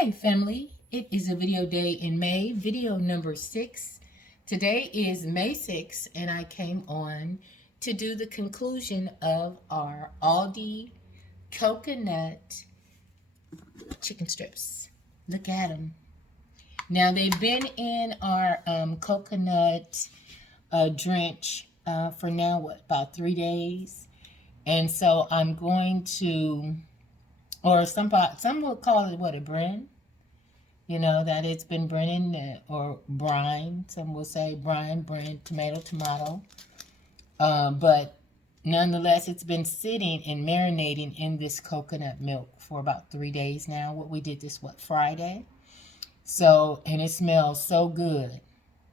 Hey family, it is a video day in May, video number 6. Today is May 6th and I came on to do the conclusion of our Aldi coconut chicken strips. Look at them. Now they've been in our coconut drench for now, about 3 days. And so I'm going to, or some will call it a brine. You know, that it's been brewing, or brine. Some will say brine, tomato. But nonetheless, it's been sitting and marinating in this coconut milk for about 3 days now. What we did this, Friday? So, and it smells so good.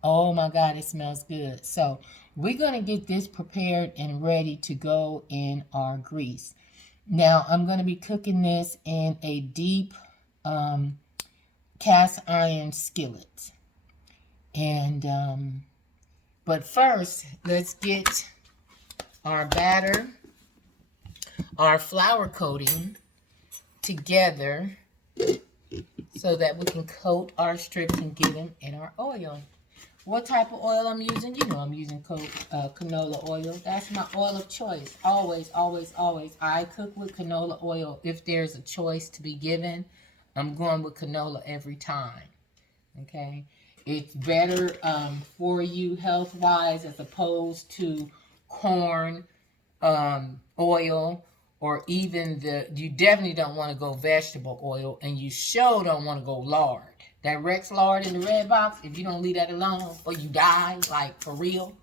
Oh my God, it smells good. So we're going to get this prepared and ready to go in our grease. Now, I'm going to be cooking this in a deep cast iron skillet. And but first, let's get our batter, our flour coating together so that we can coat our strips and get them in our oil. What type of oil I'm using? You know I'm using canola oil. That's my oil of choice. Always, always, always. I cook with canola oil if there's a choice to be given. I'm going with canola every time, okay? It's better for you health-wise as opposed to corn oil, or even you definitely don't want to go vegetable oil, and you sure don't want to go lard. That Rex lard in the red box, if you don't leave that alone, or you die, like for real.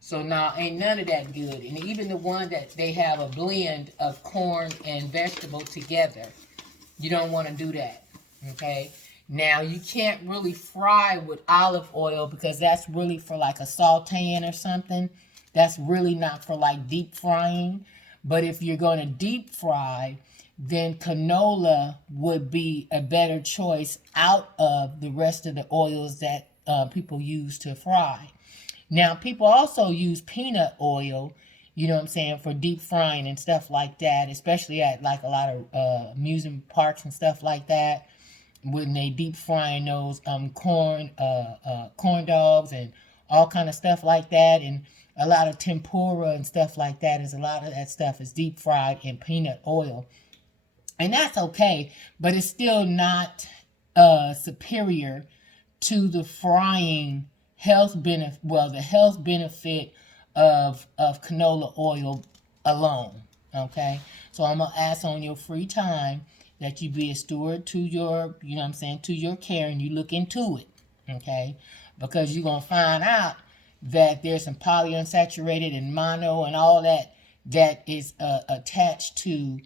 So now, ain't none of that good. And even the one that they have a blend of corn and vegetable together, you don't want to do that, okay? Now, you can't really fry with olive oil because that's really for like a sauteing or something. That's really not for like deep frying. But if you're going to deep fry, then canola would be a better choice out of the rest of the oils that people use to fry. Now, people also use peanut oil, you know what I'm saying, for deep frying and stuff like that, especially at like a lot of amusement parks and stuff like that, when they deep frying those corn dogs and all kind of stuff like that, and a lot of tempura and stuff like that. Is a lot of that stuff is deep fried in peanut oil, and that's okay, but it's still not superior to the frying health benefit. Well, the health benefit of canola oil alone. Okay, so I'm gonna ask on your free time that you be a steward to your, you know what I'm saying, to your care, and you look into it. Okay, because you're gonna find out that there's some polyunsaturated and mono and all that is attached to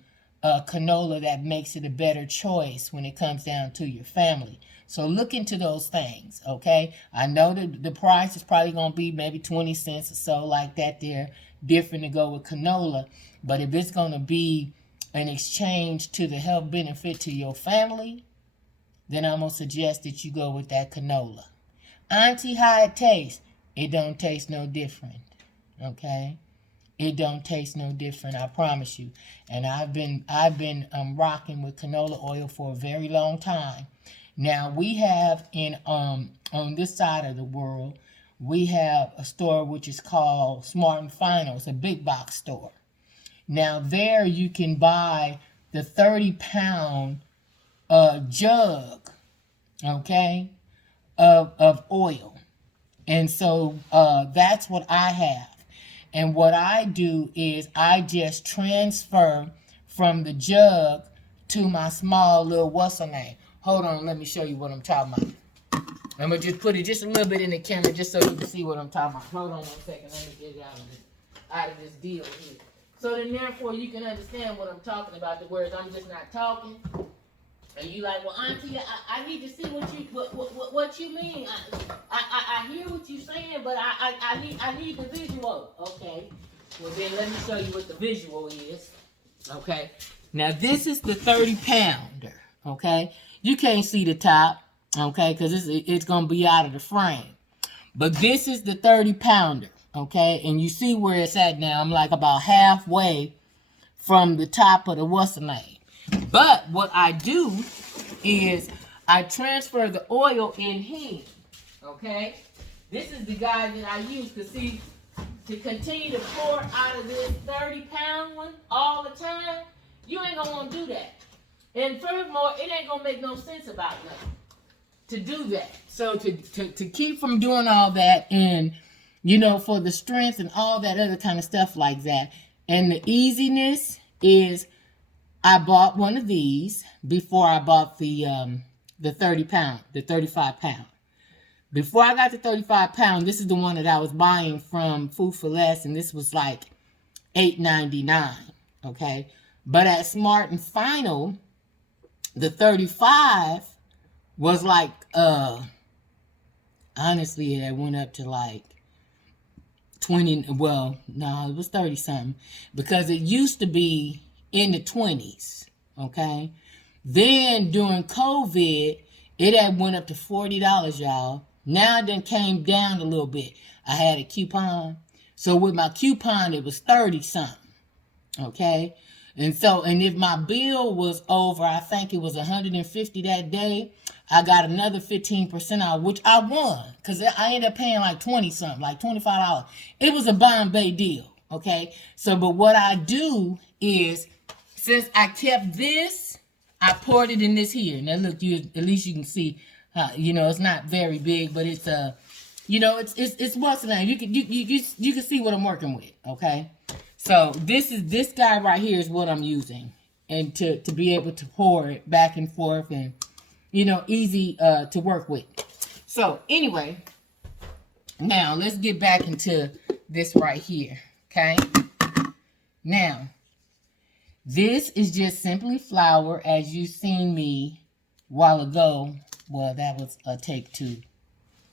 canola that makes it a better choice when it comes down to your family. So look into those things, okay? I know that the price is probably going to be maybe 20 cents or so like that there, different to go with canola. But if it's going to be an exchange to the health benefit to your family, then I'm going to suggest that you go with that canola. Auntie, how it tastes? It don't taste no different, okay? It don't taste no different, I promise you. And I've been rocking with canola oil for a very long time. Now we have on this side of the world, we have a store which is called Smart and Final. It's a big box store. Now there you can buy the 30-pound jug, okay, of oil. And so that's what I have. And what I do is I just transfer from the jug to my small little what's-her-name. Hold on, let me show you what I'm talking about. I'm going to just put it just a little bit in the camera just so you can see what I'm talking about. Hold on 1 second. Let me get it out of this deal here. So then therefore you can understand what I'm talking about, the words I'm just not talking. And you like, well, Auntie, I need to see what you mean. I hear what you're saying, but I need the visual. Okay. Well, then let me show you what the visual is. Okay. Now this is the 30-pounder. Okay. You can't see the top. Okay, because it's gonna be out of the frame. But this is the 30-pounder. Okay, and you see where it's at now. I'm like about halfway from the top of the what's-the-name. But what I do is I transfer the oil in here, okay? This is the guy that I use to see, to continue to pour out of this 30-pound one all the time. You ain't gonna want to do that. And furthermore, it ain't gonna make no sense about nothing to do that. So to keep from doing all that, and you know, for the strength and all that other kind of stuff like that, and the easiness is, I bought one of these before I bought the 30-pound, the 35-pound. Before I got the 35-pound, this is the one that I was buying from Food for Less, and this was like $8.99. Okay, but at Smart and Final, the 35 was like honestly, it went up to like 20. Well, no, it was 30 something, because it used to be in the 20s. Okay, then during COVID, it had went up to $40, y'all. Now it done came down a little bit. I had a coupon, so with my coupon it was 30 something. Okay, and so, and if my bill was over, I think it was $150 that day, I got another 15% out, which I won, because I ended up paying like 20 something, like $25. It was a Bombay deal. Okay, so but what I do is, since I kept this, I poured it in this here. Now look, you at least you can see, you know, it's not very big, but it's you know, it's what's the name. You can see what I'm working with. Okay, so this guy right here is what I'm using, and to be able to pour it back and forth, and you know, easy to work with. So anyway, now let's get back into this right here. Okay, now this is just simply flour, as you seen me a while ago. Well, that was a take 2,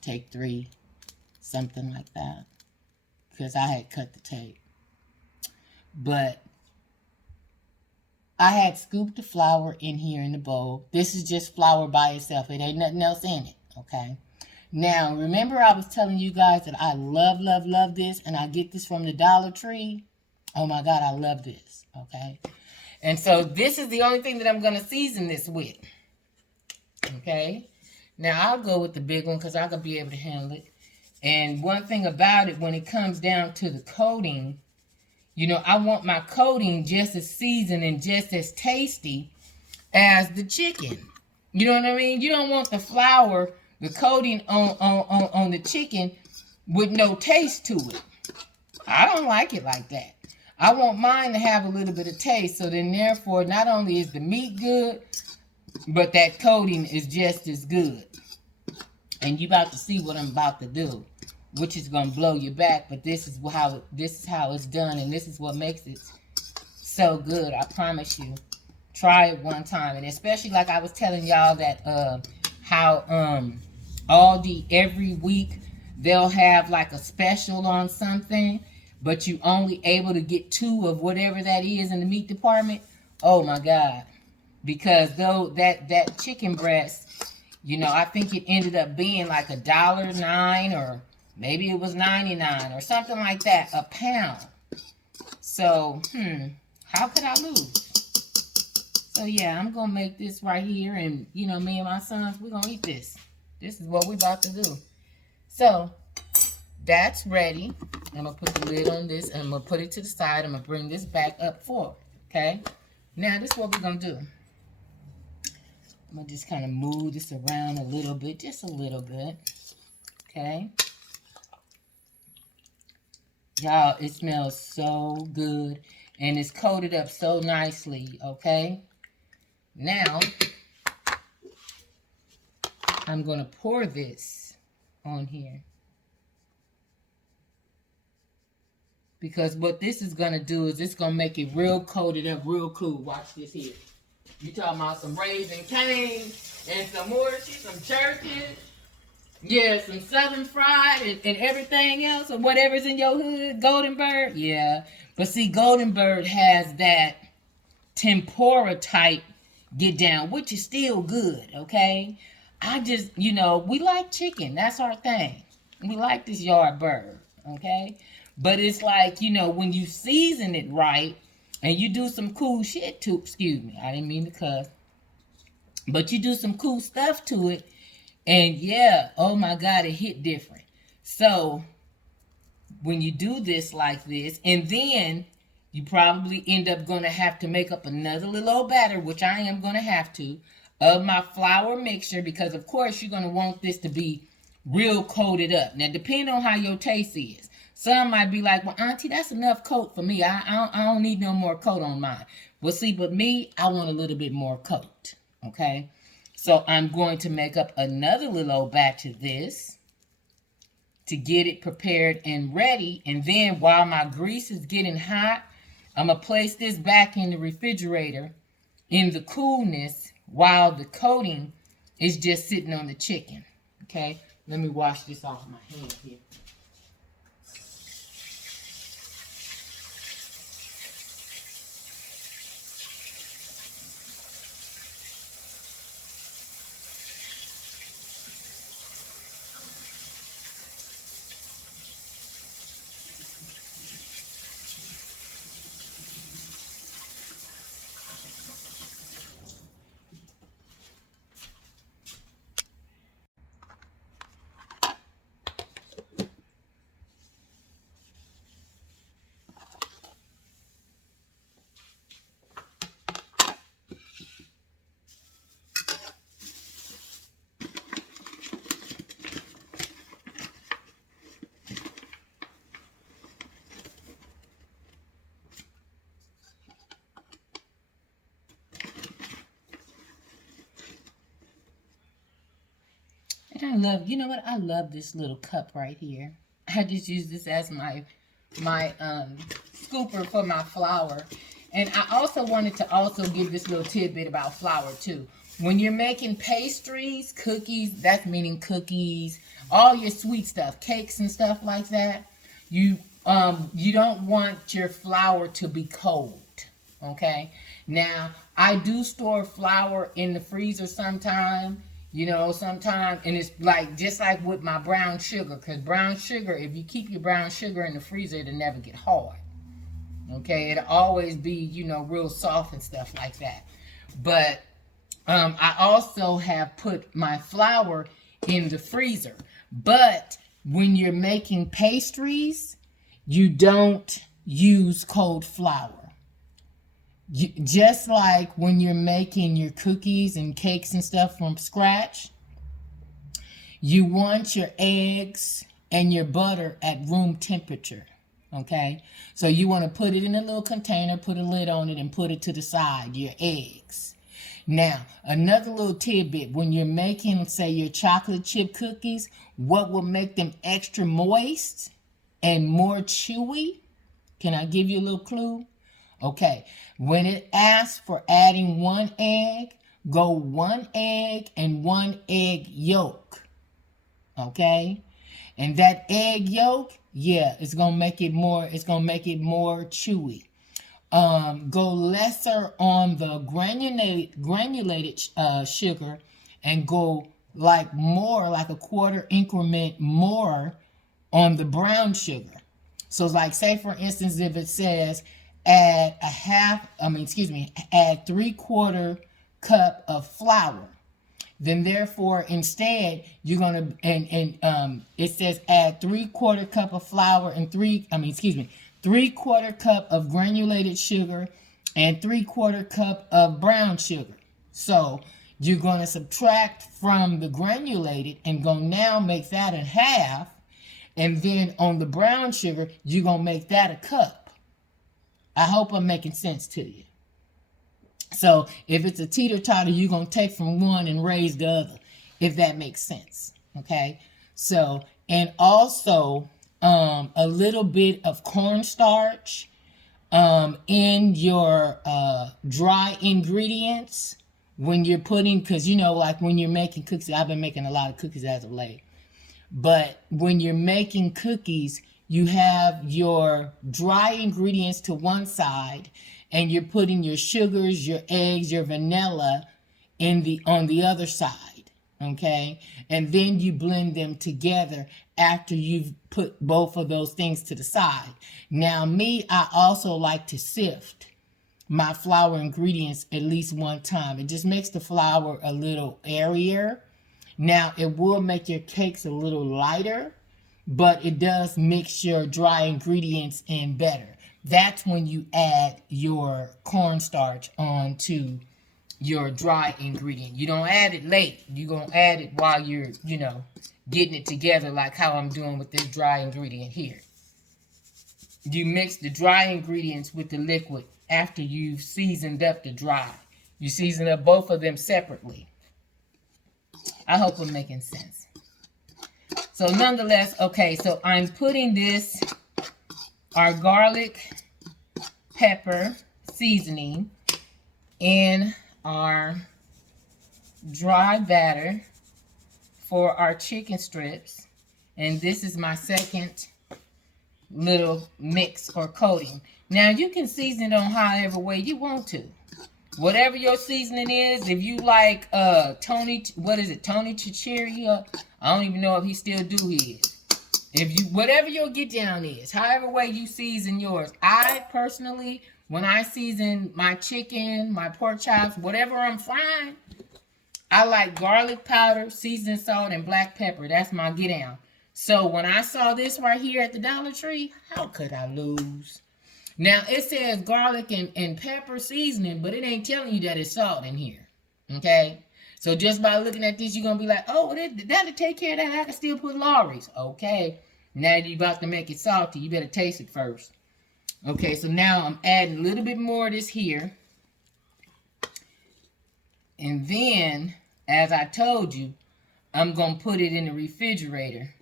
take 3, something like that, because I had cut the tape. But I had scooped the flour in here in the bowl. This is just flour by itself. It ain't nothing else in it, okay? Now, remember I was telling you guys that I love, love, love this, and I get this from the Dollar Tree. Oh my God, I love this, okay? And so this is the only thing that I'm going to season this with. Okay. Now I'll go with the big one because I could be able to handle it. And one thing about it, when it comes down to the coating, you know, I want my coating just as seasoned and just as tasty as the chicken. You know what I mean? You don't want the flour, the coating on the chicken with no taste to it. I don't like it like that. I want mine to have a little bit of taste, so then therefore not only is the meat good, but that coating is just as good. And you about to see what I'm about to do, which is gonna blow you back. But this is how it's done, and this is what makes it so good. I promise you. Try it one time, and especially like I was telling y'all that how Aldi every week they'll have like a special on something, but you only able to get 2 of whatever that is in the meat department. Oh my God. Because though that chicken breast, you know, I think it ended up being like $1.09, or maybe it was 99 or something like that a pound. So, how could I lose? So yeah, I'm gonna make this right here, and you know, me and my sons, we're gonna eat this. This is what we about to do. So that's ready. I'm gonna put the lid on this, and I'm gonna put it to the side. I'm gonna bring this back up forward. Okay. Now this is what we're gonna do. I'm gonna just kind of move this around a little bit, just a little bit. Okay. Y'all, it smells so good, and it's coated up so nicely. Okay. Now I'm gonna pour this on here, because what this is gonna do is it's gonna make it real coated up, real cool. Watch this here. You talking about some Raising Cane's and some Morrishy, some churches, yeah, some Southern Fried and everything else, or whatever's in your hood, Golden Bird, yeah. But see, Golden Bird has that tempura type get down, which is still good, okay? I just, you know, we like chicken. That's our thing. We like this yard bird, okay? But it's like, you know, when you season it right and you do some cool shit to, excuse me, I didn't mean to cuss. But you do some cool stuff to it, and yeah, oh my God, it hit different. So when you do this like this, and then you probably end up going to have to make up another little old batter, which I am going to have to, of my flour mixture, because of course you're going to want this to be real coated up. Now, depending on how your taste is. Some might be like, well, Auntie, that's enough coat for me. I don't need no more coat on mine. Well, see, but me, I want a little bit more coat, okay? So I'm going to make up another little old batch of this to get it prepared and ready. And then while my grease is getting hot, I'm going to place this back in the refrigerator in the coolness while the coating is just sitting on the chicken, okay? Let me wash this off my hand here. And I love, you know what? I love this little cup right here. I just use this as my scooper for my flour. And I also wanted to also give this little tidbit about flour too. When you're making pastries, cookies, that's meaning cookies, all your sweet stuff, cakes and stuff like that, you don't want your flour to be cold. Okay? Now, I do store flour in the freezer sometime. You know, sometimes, and it's like, just like with my brown sugar, because brown sugar, if you keep your brown sugar in the freezer, it'll never get hard. Okay, it'll always be, you know, real soft and stuff like that. But I also have put my flour in the freezer. But when you're making pastries, you don't use cold flour. Just like when you're making your cookies and cakes and stuff from scratch, you want your eggs and your butter at room temperature, okay? So you want to put it in a little container, put a lid on it, and put it to the side, your eggs. Now, another little tidbit, when you're making, say, your chocolate chip cookies, what will make them extra moist and more chewy? Can I give you a little clue? Okay, when it asks for adding 1 egg, go 1 egg and 1 egg yolk. Okay? And that egg yolk, yeah, it's gonna make it more chewy. Go lesser on the granulated sugar, and go like more, like a quarter increment more on the brown sugar. So like, say for instance, if it says add add 3/4 cup of flour, then therefore instead you're gonna it says add 3/4 cup of flour and 3/4 cup of granulated sugar and 3/4 cup of brown sugar. So you're gonna subtract from the granulated and go now make that a half, and then on the brown sugar you're gonna make that a cup. I hope I'm making sense to you. So if it's a teeter-totter, you're going to take from one and raise the other, if that makes sense. Okay? So, and also a little bit of cornstarch in your dry ingredients when you're putting, because, you know, like when you're making cookies, I've been making a lot of cookies as of late. But when you're making cookies, you have your dry ingredients to one side, and you're putting your sugars, your eggs, your vanilla on the other side, okay? And then you blend them together after you've put both of those things to the side. Now, me, I also like to sift my flour ingredients at least one time. It just makes the flour a little airier. Now, it will make your cakes a little lighter, but it does mix your dry ingredients in better. That's when you add your cornstarch onto your dry ingredient. You don't add it late. You're going to add it while you're, getting it together, like how I'm doing with this dry ingredient here. You mix the dry ingredients with the liquid after you've seasoned up the dry. You season up both of them separately. I hope I'm making sense. So nonetheless, okay, so I'm putting this, our garlic pepper seasoning, in our dry batter for our chicken strips. And this is my second little mix or coating. Now you can season it on however way you want to. Whatever your seasoning is, if you like Tony Chichiri, I don't even know if he still do his. If you, whatever your get down is, however way you season yours. I personally, when I season my chicken, my pork chops, whatever I'm frying, I like garlic powder, seasoned salt, and black pepper. That's my get down. So when I saw this right here at the Dollar Tree, how could I lose? Now, it says garlic and pepper seasoning, but it ain't telling you that it's salt in here, okay? So just by looking at this, you're going to be like, oh, that'll take care of that. I can still put Lawry's. Okay, now you're about to make it salty. You better taste it first. Okay, so now I'm adding a little bit more of this here. And then, as I told you, I'm going to put it in the refrigerator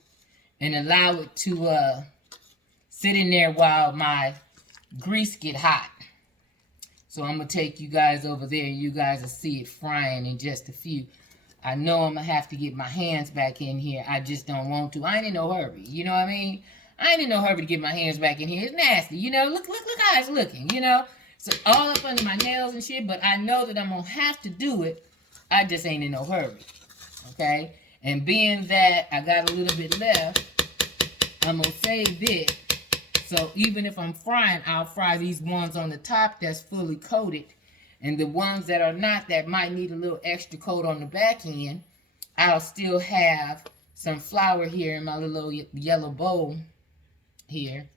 and allow it to sit in there while my grease get hot. So I'm going to take you guys over there and you guys will see it frying in just a few. I know I'm going to have to get my hands back in here. I just don't want to. I ain't in no hurry. You know what I mean? I ain't in no hurry to get my hands back in here. It's nasty. Look how it's looking, So all up under my nails and shit, but I know that I'm going to have to do it. I just ain't in no hurry. Okay? And being that I got a little bit left, I'm going to save this. So even if I'm frying, I'll fry these ones on the top that's fully coated. And the ones that are not, that might need a little extra coat on the back end, I'll still have some flour here in my little yellow bowl here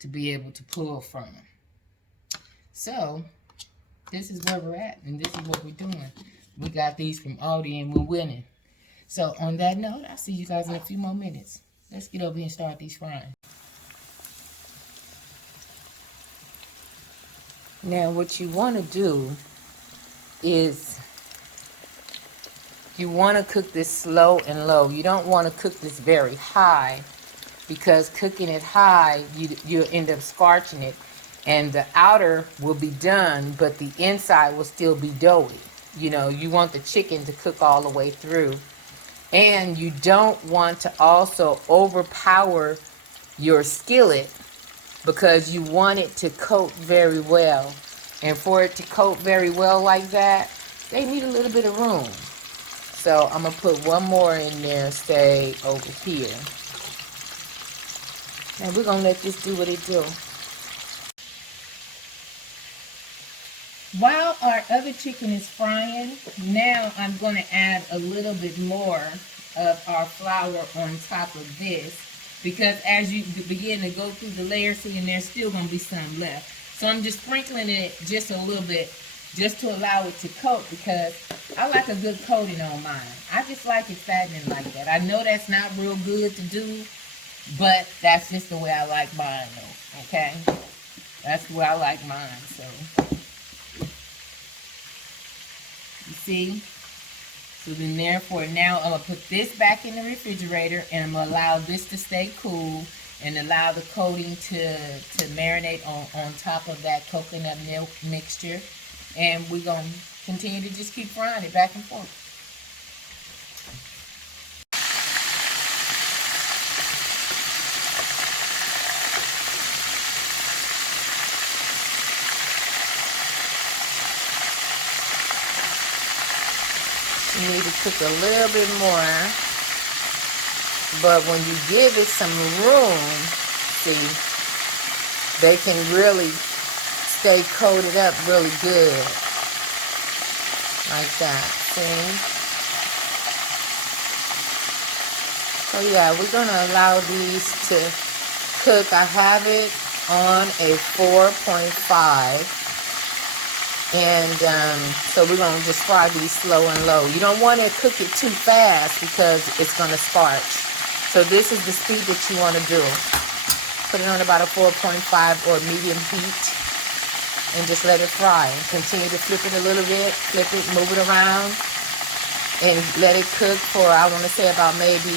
to be able to pull from them. So this is where we're at, and this is what we're doing. We got these from Aldi and we're winning. So on that note, I'll see you guys in a few more minutes. Let's get over here and start these frying. Now what you want to do is you want to cook this slow and low. You don't want to cook this very high, because cooking it high, you'll end up scorching it. And the outer will be done, but the inside will still be doughy. You want the chicken to cook all the way through. And you don't want to also overpower your skillet, because you want it to coat very well. And for it to coat very well like that, they need a little bit of room. So I'm going to put one more in there, stay over here. And we're going to let this do what it do. While our other chicken is frying, now I'm going to add a little bit more of our flour on top of this, because as you begin to go through the layers, see, and there's still going to be some left. So I'm just sprinkling it just a little bit, just to allow it to coat, because I like a good coating on mine. I just like it fattening like that. I know that's not real good to do, but that's just the way I like mine, though, okay? That's the way I like mine, so. You see? So then therefore now I'm going to put this back in the refrigerator, and I'm going to allow this to stay cool and allow the coating to marinate on top of that coconut milk mixture. And we're going to continue to just keep frying it back and forth. You need to cook a little bit more, but when you give it some room, see, they can really stay coated up really good. Like that, see? So yeah, we're gonna allow these to cook. I have it on a 4.5. And so we're going to just fry these slow and low. You don't want to cook it too fast because it's going to sparch. So this is the speed that you want to do. Put it on about a 4.5 or medium heat and just let it fry. And continue to flip it a little bit, flip it, move it around, and let it cook for, I want to say, about maybe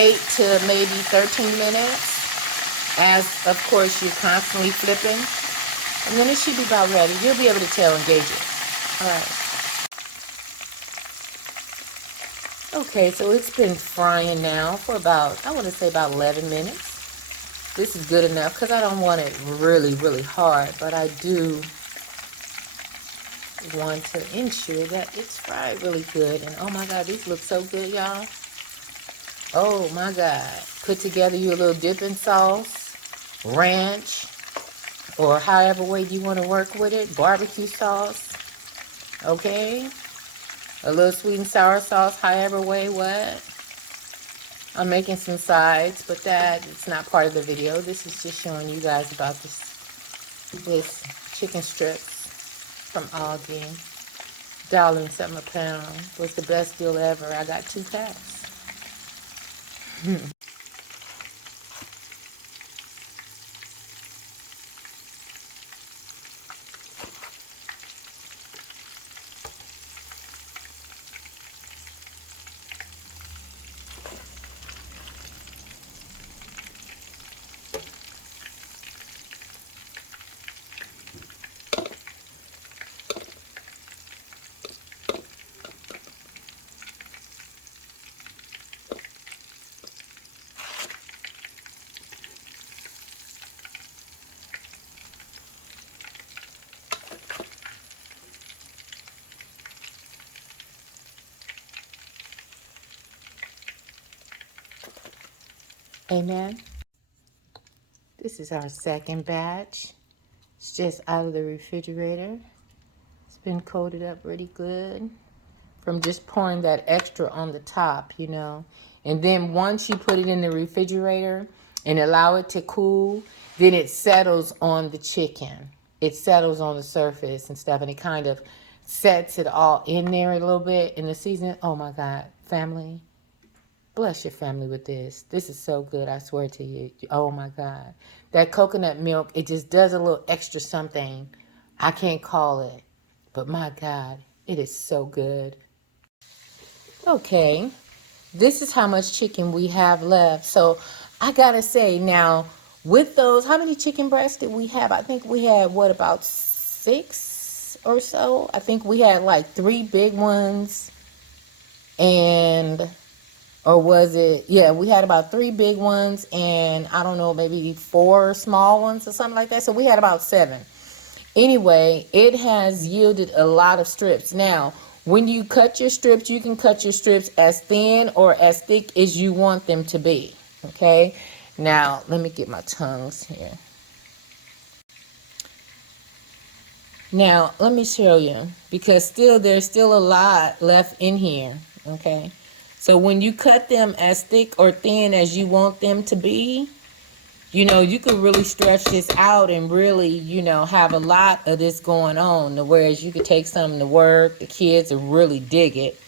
8 to maybe 13 minutes. As, of course, you're constantly flipping. And then it should be about ready. You'll be able to tell and gauge it. All right. Okay, so it's been frying now for about, I want to say about 11 minutes. This is good enough because I don't want it really, really hard. But I do want to ensure that it's fried really good. And oh my God, these look so good, y'all. Oh my God. Put together your little dipping sauce. Ranch, or however way you want to work with it, barbecue sauce, okay, a little sweet and sour sauce, however way, what, I'm making some sides, but that, it's not part of the video. This is just showing you guys about this chicken strips from Aldi, $1 and something a pound, was the best deal ever. I got 2 packs. Amen. This is our second batch. It's just out of the refrigerator. It's been coated up pretty good from just pouring that extra on the top, you know. And then once you put it in the refrigerator and allow it to cool, then it settles on the chicken. It settles on the surface and stuff, and it kind of sets it all in there a little bit in the seasoning. Oh my God, family. Bless your family with this. This is so good, I swear to you. Oh my God. That coconut milk, it just does a little extra something. I can't call it. But my God, it is so good. Okay, this is how much chicken we have left. So I gotta say now, with those, how many chicken breasts did we have? I think we had, what, about 6 or so? I think we had like 3 big ones and... Or was it, yeah, we had about 3 big ones and I don't know, maybe 4 small ones or something like that. So we had about 7. Anyway, it has yielded a lot of strips. Now, when you cut your strips, you can cut your strips as thin or as thick as you want them to be. Okay? Now, let me get my tongues here. Now, let me show you, because there's still a lot left in here. Okay? So when you cut them as thick or thin as you want them to be, you know, you could really stretch this out and really, you know, have a lot of this going on. Whereas you could take some to work, the kids will really dig it.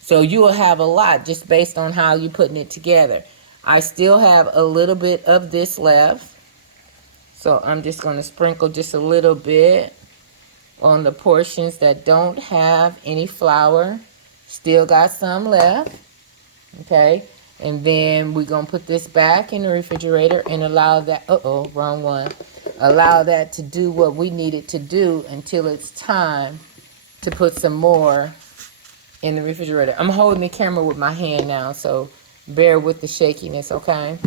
So you will have a lot just based on how you're putting it together. I still have a little bit of this left. So I'm just going to sprinkle just a little bit on the portions that don't have any flour. Still got some left. Okay, and then we're going to put this back in the refrigerator and allow that, wrong one. Allow that to do what we need it to do until it's time to put some more in the refrigerator. I'm holding the camera with my hand now, so bear with the shakiness, okay?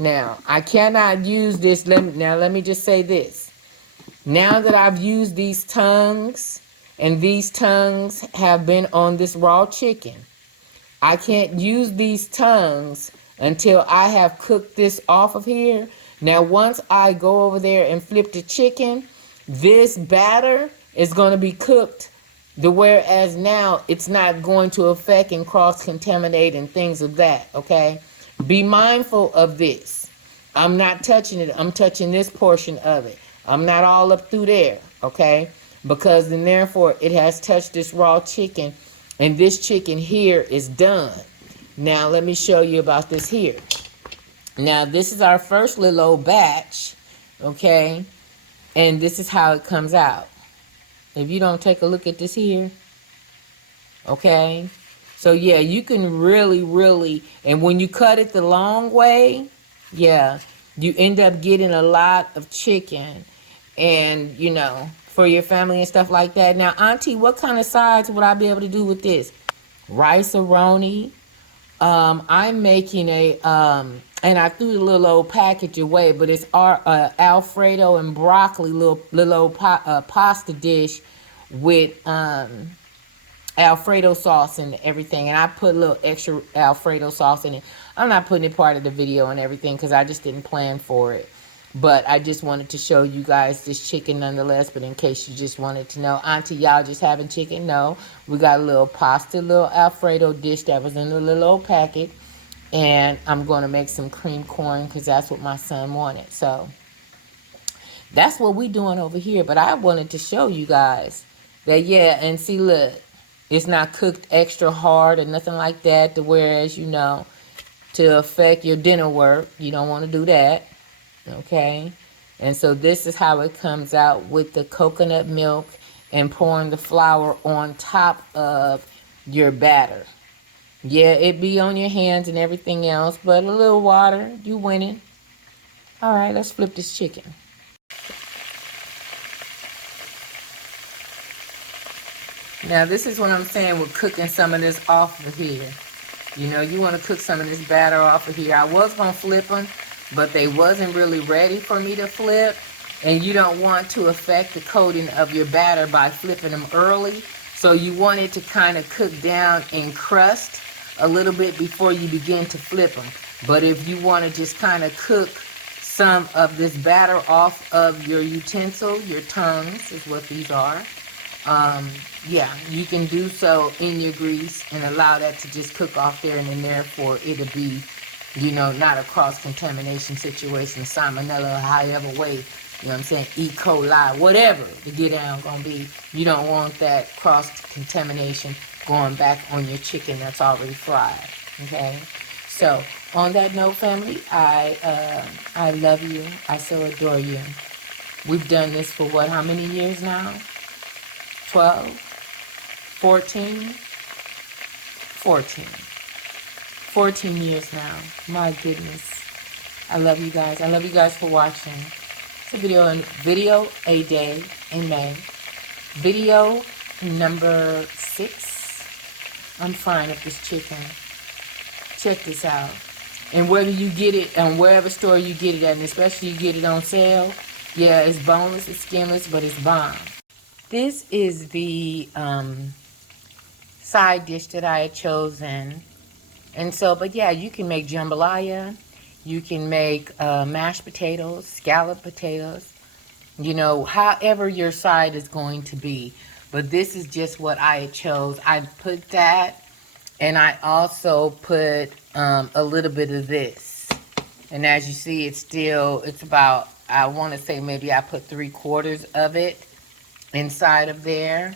Now, I cannot use this. Let me just say this. Now that I've used these tongues, and these tongues have been on this raw chicken, I can't use these tongues until I have cooked this off of here. Now, once I go over there and flip the chicken, this batter is going to be cooked the whereas now it's not going to affect and cross-contaminate and things of that, okay? Be mindful of this. I'm not touching it. I'm touching this portion of it. I'm not all up through there, okay? Because then therefore it has touched this raw chicken, and this chicken here is done. Now let me show you about this here. Now this is our first little old batch, okay? And this is how it comes out. If you don't take a look at this here, okay? So yeah, you can really, and when you cut it the long way, yeah, you end up getting a lot of chicken and, you know, for your family and stuff like that. Now, Auntie, what kind of sides would I be able to do with this? Rice-a-roni. I'm making a, and I threw the little old package away, but it's our Alfredo and broccoli little old pasta dish with Alfredo sauce and everything, and I put a little extra Alfredo sauce in it. I'm not putting it part of the video and everything because I just didn't plan for it, but I just wanted to show you guys this chicken nonetheless. But in case you just wanted to know, Auntie, y'all just having chicken? No, we got a little pasta, little Alfredo dish that was in the little old packet, and I'm going to make some cream corn because that's what my son wanted. So that's what we doing over here. But I wanted to show you guys that, yeah, and see, look, it's not cooked extra hard or nothing like that, to whereas, you know, to affect your dinner work. You don't want to do that, okay? And so this is how it comes out with the coconut milk and pouring the flour on top of your batter. Yeah, it be on your hands and everything else, but a little water, you winning. All right, let's flip this chicken. Now, this is what I'm saying with cooking some of this off of here. You know, you want to cook some of this batter off of here. I was going to flip them, but they wasn't really ready for me to flip. And you don't want to affect the coating of your batter by flipping them early. So you want it to kind of cook down and crust a little bit before you begin to flip them. But if you want to just kind of cook some of this batter off of your utensil, your tongs is what these are. Yeah, you can do so in your grease and allow that to just cook off there, and then therefore it'll be, you know, not a cross-contamination situation, salmonella, however way, you know what I'm saying, E. coli, whatever the get down gonna be. You don't want that cross-contamination going back on your chicken that's already fried, okay? So, on that note, family, I love you. I so adore you. We've done this for what, how many years now? 12, 14 years now. My goodness. I love you guys. I love you guys for watching. It's a video a day in May. Video number 6. I'm frying up this chicken. Check this out. And whether you get it on wherever store you get it at, and especially you get it on sale, yeah, it's boneless, it's skinless, but it's bomb. This is the side dish that I had chosen. And so, but yeah, you can make jambalaya. You can make mashed potatoes, scalloped potatoes. You know, however your side is going to be. But this is just what I chose. I put that, and I also put a little bit of this. And as you see, it's about, I want to say maybe I put 3/4 of it inside of there,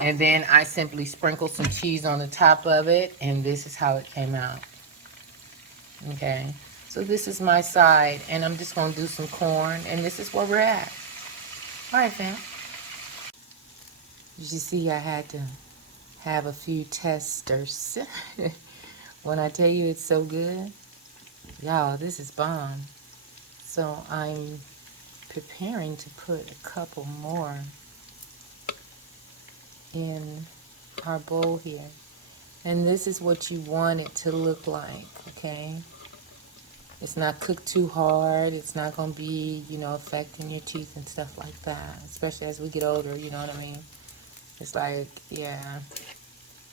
and then I simply sprinkle some cheese on the top of it, and this is how it came out. Okay, so this is my side, and I'm just going to do some corn, and this is where we're at. All right, fam. As you see, I had to have a few testers. When I tell you it's so good, y'all, this is bomb. So I'm preparing to put a couple more in our bowl here, and this is what you want it to look like. Okay, it's not cooked too hard. It's not going to be, you know, affecting your teeth and stuff like that, especially as we get older, you know what I mean? It's like, yeah,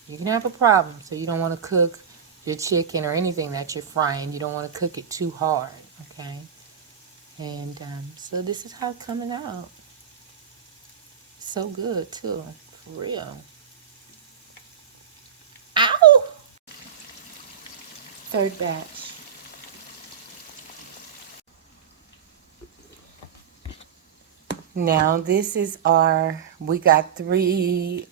you can have a problem. So you don't want to cook your chicken or anything that you're frying. You don't want to cook it too hard, okay? And so this is how it's coming out. So good too, for real. Ow! Third batch. Now this is we got three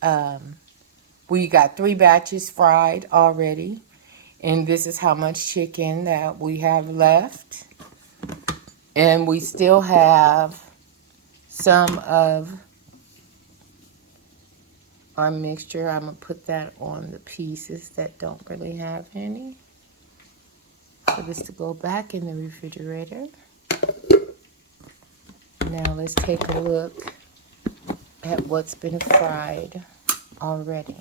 batches fried already. And this is how much chicken that we have left. And we still have some of our mixture. I'm going to put that on the pieces that don't really have any. For this to go back in the refrigerator. Now let's take a look at what's been fried already.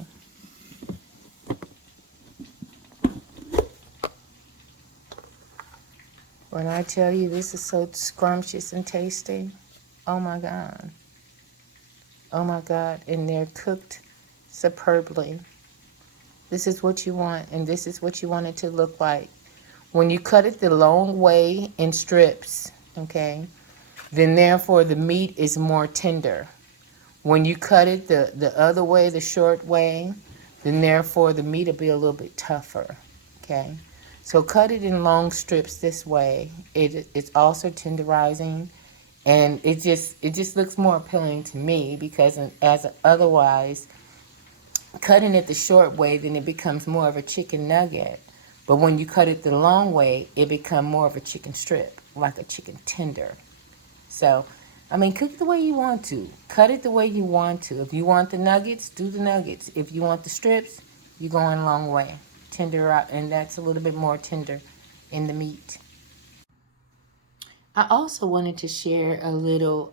When I tell you this is so scrumptious and tasty, oh my God. Oh my God. And they're cooked superbly. This is what you want, and this is what you want it to look like. When you cut it the long way in strips, okay, then therefore the meat is more tender. When you cut it the other way, the short way, then therefore the meat will be a little bit tougher, okay? So cut it in long strips this way. It's also tenderizing, and it just looks more appealing to me because otherwise, cutting it the short way, then it becomes more of a chicken nugget. But when you cut it the long way, it becomes more of a chicken strip, like a chicken tender. So, I mean, cook it the way you want to. Cut it the way you want to. If you want the nuggets, do the nuggets. If you want the strips, you go in a long way. Tender out, and that's a little bit more tender in the meat. I also wanted to share a little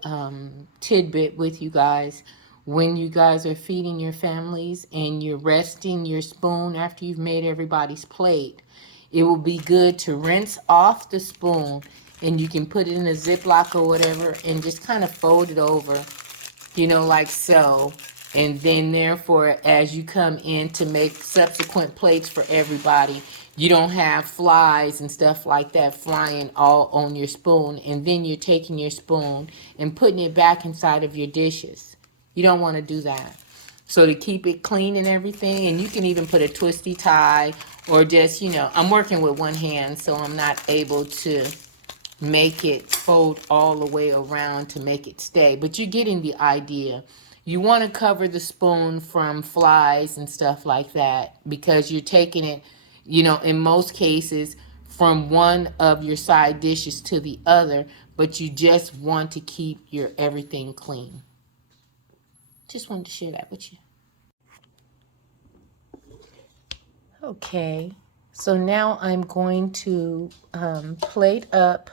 tidbit with you guys. When you guys are feeding your families and you're resting your spoon after you've made everybody's plate, it will be good to rinse off the spoon, and you can put it in a Ziploc or whatever and just kind of fold it over, like so. And then therefore, as you come in to make subsequent plates for everybody, you don't have flies and stuff like that flying all on your spoon. And then you're taking your spoon and putting it back inside of your dishes. You don't want to do that. So to keep it clean and everything, and you can even put a twisty tie or just, I'm working with one hand, so I'm not able to make it fold all the way around to make it stay. But you're getting the idea. You want to cover the spoon from flies and stuff like that because you're taking it, in most cases from one of your side dishes to the other, but you just want to keep your everything clean. Just wanted to share that with you. Okay, so now I'm going to plate up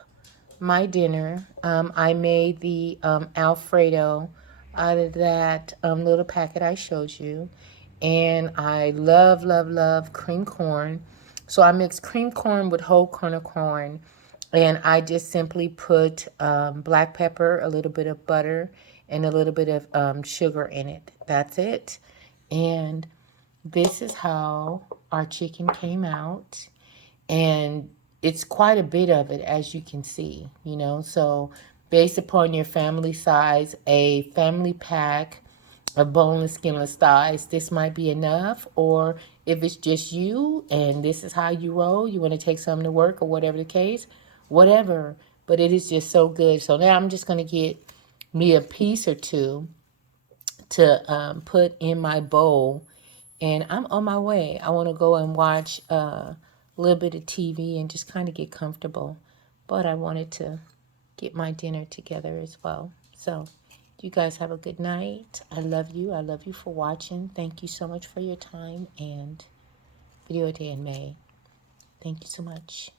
my dinner. I made the Alfredo out of that little packet I showed you. And I love, love, love cream corn. So I mixed cream corn with whole kernel corn. And I just simply put black pepper, a little bit of butter, and a little bit of sugar in it. That's it. And this is how our chicken came out. And it's quite a bit of it, as you can see, So based upon your family size, a family pack of boneless, skinless thighs, this might be enough. Or if it's just you and this is how you roll, you want to take something to work or whatever the case, whatever. But it is just so good. So now I'm just going to get me a piece or two to put in my bowl. And I'm on my way. I want to go and watch a little bit of TV and just kind of get comfortable. But I wanted to get my dinner together as well. So you guys have a good night. I love you. I love you for watching. Thank you so much for your time and video day in May. Thank you so much.